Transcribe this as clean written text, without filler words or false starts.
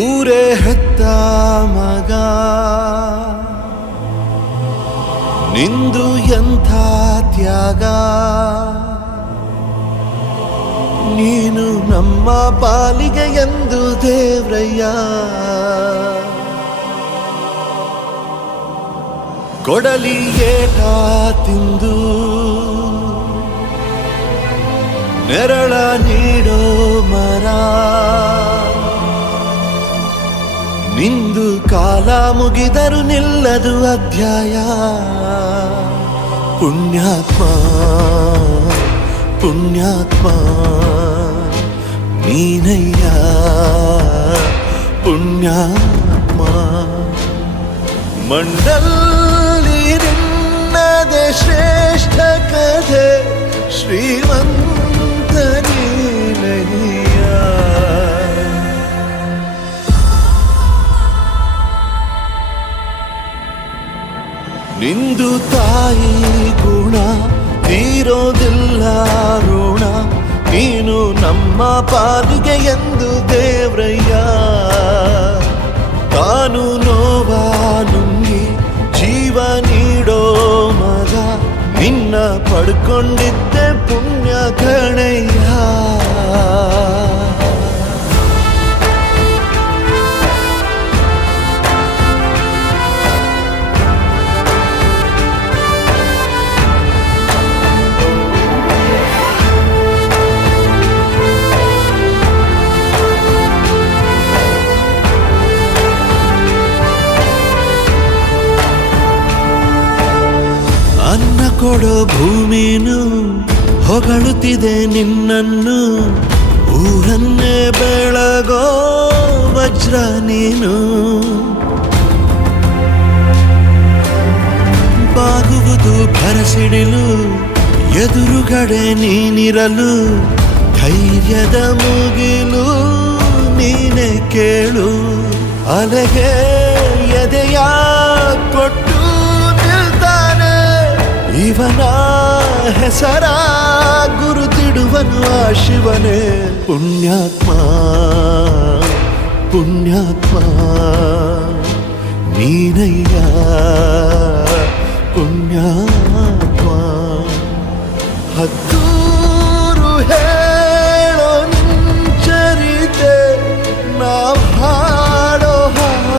ಊರೇ ಹೆತ್ತ ಮಗ ನಿಂದು ಎಂಥ ತ್ಯಾಗ, ನೀನು ನಮ್ಮ ಪಾಲಿಗೆ ಎಂದು ದೇವ್ರಯ್ಯ. ಕೊಡಲಿ ಏಟ ತಿಂದು ನೆರಳ ನೀಡೋ ಮರ, ನಿಂದು ಕಾಲ ಮುಗಿದರು ನಿಲ್ಲದು ಅಧ್ಯಾಯ. ಪುಣ್ಯಾತ್ಮ ಪುಣ್ಯಾತ್ಮ ನೀನಯ್ಯ ಪುಣ್ಯಾತ್ಮ. ಮಂಡಲ್ಲಿ ನಿನ್ನದೆ ಶ್ರೇಷ್ಠ ಕಥೆ, ಶ್ರೀಮಂತ ನೀನಯ್ಯ. ನಿಂದು ತಾಯಿ ಗುಣ ತೀರೋದಿಲ್ಲ ಋಣ, ನೀನು ನಮ್ಮ ಪಾಲಿಗೆ ಎಂದು ದೇವ್ರಯ್ಯ. ತಾನು ನೋವ ನುಂಗಿ ಜೀವ ನೀಡೋ ಮಗ, ನಿನ್ನ ಪಡ್ಕೊಂಡಿದ್ದೆ ಪುಣ್ಯ ಕಣಯ್ಯ. ಅನ್ನ ಕೊಡೋ ಭೂಮಿನು ಹೊಗಳುತ್ತಿದೆ ನಿನ್ನನ್ನು, ಊರನ್ನೇ ಬೆಳಗೋ ವಜ್ರ ನೀನು. ಬಾಗುವುದು ಭರಸಿಡಿಲು ಎದುರುಗಡೆ ನೀನಿರಲು, ಧೈರ್ಯದ ಮುಗಿಲು ನೀನೆ ಕೇಳು. ಅಲೆಗೆ ಎದೆಯ ಕೊಟ್ಟು ಇವನ ಹೆಸರ ಗುರುತಿಡುವನು ಆ ಶಿವನೇ. ಪುಣ್ಯಾತ್ಮ ಪುಣ್ಯಾತ್ಮ ನೀನಯ್ಯ ಪುಣ್ಯಾತ್ಮ. ಹತ್ತು